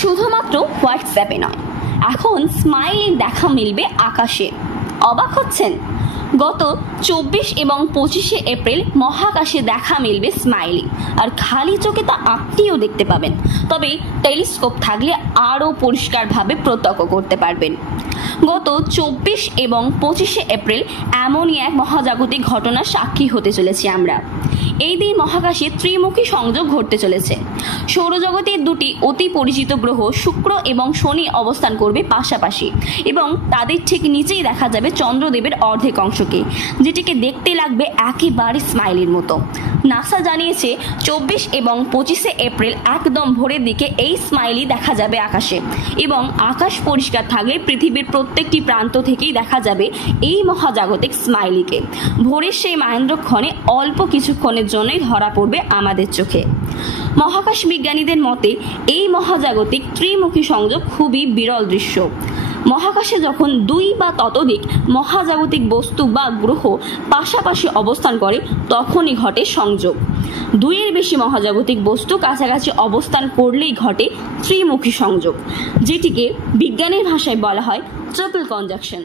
শুধুমাত্র হোয়াটসঅ্যাপে নয়, এখন স্মাইলির দেখা মিলবে আকাশে। অবাক হচ্ছেন? গত 24 এবং 25শে এপ্রিল মহাকাশে দেখা মিলবে স্মাইলি, আর খালি চোখে তা আপনিও দেখতে পাবেন, তবে টেলিস্কোপ থাকলে আরও পরিষ্কারভাবে প্রত্যক্ষ করতে পারবেন। গত 24 এবং 25শে এপ্রিল এমনই এক মহাজাগতিক ঘটনার সাক্ষী হতে চলেছি আমরা। এই দিন মহাকাশে ত্রিমুখী সংযোগ ঘটতে চলেছে। সৌরজগতের দুটি অতি পরিচিত গ্রহ শুক্র এবং শনি অবস্থান করবে পাশাপাশি, এবং তাদের ঠিক নিচেই দেখা যাবে চন্দ্রদেবের অর্ধেক অংশকে, যেটিকে দেখতে লাগবে একেবারে স্মাইলির মতো। নাসা জানিয়েছে 24 এবং 25শে এপ্রিল একদম ভোরের দিকে এই স্মাইলি দেখা যাবে আকাশে, এবং আকাশ পরিষ্কার থাকলে পৃথিবীর প্রত্যেকটি প্রান্ত থেকেই দেখা যাবে এই মহাজাগতিক স্মাইলিকে। ভোরের সেই মাহেন্দ্রক্ষণে অল্প কিছুক্ষণের জন্যই ধরা পড়বে আমাদের চোখে। মহাকাশ বিজ্ঞানীদের মতে এই মহাজাগতিক ত্রিমুখী সংযোগ খুবই বিরল দৃশ্য। মহাকাশে যখন দুই বা ততোধিক মহাজাগতিক বস্তু বা গ্রহ পাশাপাশি অবস্থান করে তখনই ঘটে সংযোগ। দুইয়ের বেশি মহাজাগতিক বস্তু কাছাকাছি অবস্থান করলেই ঘটে ত্রিমুখী সংযোগ, যেটিকে বিজ্ঞানের ভাষায় বলা হয় ট্রিপল কনজাংশন।